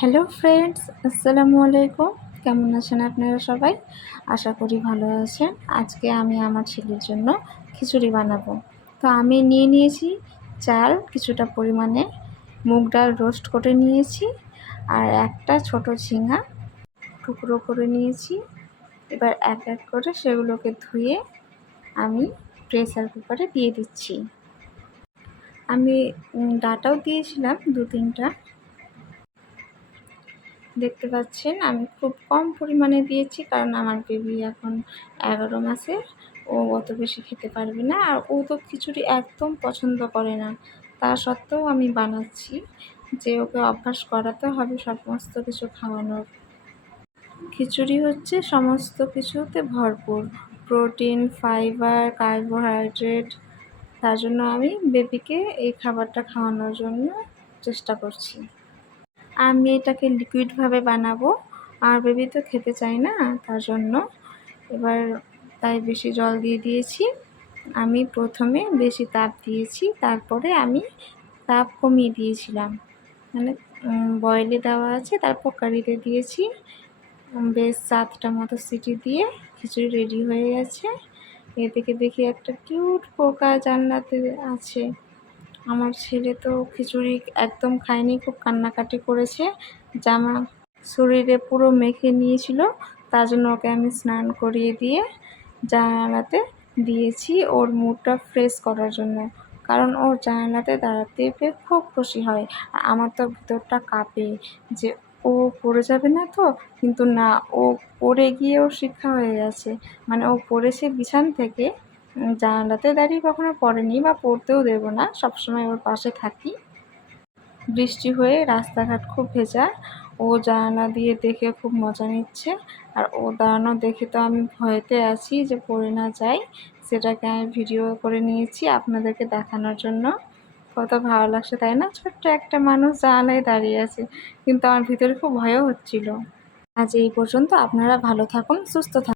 Hello friends, আসসালামু আলাইকুম। কেমন আছেন আপনারা সবাই? আশা করি ভালো আছেন। আজকে আমি আমার ছেলের জন্য খিচুড়ি বানাবো। তো আমি নিয়ে নিয়েছি চাল কিছুটা পরিমাণে, মুগ ডাল রোস্ট করে নিয়েছি, আর একটা ছোট ঝিঙা টুকরো করে নিয়েছি। এবার এক এক করে সেগুলোকে ধুয়ে আমি প্রেসার কুকারে দিয়ে দিচ্ছি। আমি ডাটাও দিয়েছিলাম 2-3টা। দেখতে পাচ্ছেন আমি খুব কম পরিমাণে দিয়েছি, কারণ আমার বেবি এখন 11 মাসের। ও অত বেশি খেতে পারবে না, আর ও তো খিচুড়ি একদম পছন্দ করে না। তা সত্ত্বেও আমি বানাচ্ছি, যে ওকে অভ্যাস করাতে হবে সমস্ত কিছু খাওয়ানোর। খিচুড়ি হচ্ছে সমস্ত কিছুতে ভরপুর, প্রোটিন, ফাইবার, কার্বোহাইড্রেট। তার জন্য আমি বেবিকে এই খাবারটা খাওয়ানোর জন্য চেষ্টা করছি। আমি এটাকে লিকুইডভাবে বানাবো, আর বেবি তো খেতে চায় না, তার জন্য এবার তাই বেশি জল দিয়ে দিয়েছি। আমি প্রথমে বেশি তাপ দিয়েছি, তারপরে আমি তাপ কমিয়ে দিয়েছিলাম, মানে বয়েলে দেওয়া আছে, তারপর কারিতে দিয়েছি। বেশ 7টা মতো সিটি দিয়ে খিচুড়ি রেডি হয়ে গেছে। এদিকে দেখি একটা কিউট পোকা জানলাতে আছে। আমার ছেলে তো খিচুড়ি একদম খায়নি, খুব কান্নাকাটি করেছে, জামা শরীরে পুরো মেখে নিয়েছিল। তার জন্য ওকে আমি স্নান করিয়ে দিয়ে জানালাতে দিয়েছি ওর মুডটা ফ্রেশ করার জন্য, কারণ ওর জানালাতে দাঁড়াতে পেয়ে খুব খুশি হয়। আর আমার তো ভিতরটা কাঁপে যে ও পড়ে যাবে না তো, কিন্তু না, ও পড়ে গিয়ে ওর শিক্ষা হয়ে গেছে। মানে ও পড়েছে বিছান থেকে, জানালাতে দাঁড়িয়ে কখনো পড়েনি, বা পড়তেও দেবো না, সবসময় ওর পাশে থাকি। বৃষ্টি হয়ে রাস্তাঘাট খুব ভেজা, ও জানালা দিয়ে দেখে খুব মজা নিচ্ছে। আর ও দাঁড়ানো দেখে তো আমি ভয়েতে আছি যে পড়ে না যায়। সেটাকে আমি ভিডিও করে নিয়েছি আপনাদেরকে দেখানোর জন্য। কত ভালো লাগছে তাই না? ছোট্ট একটা মানুষ জানালায় দাঁড়িয়ে আছে, কিন্তু আমার ভিতরে খুব ভয়ও হচ্ছিল। আজ এই পর্যন্ত। আপনারা ভালো থাকুন, সুস্থ থাকুন।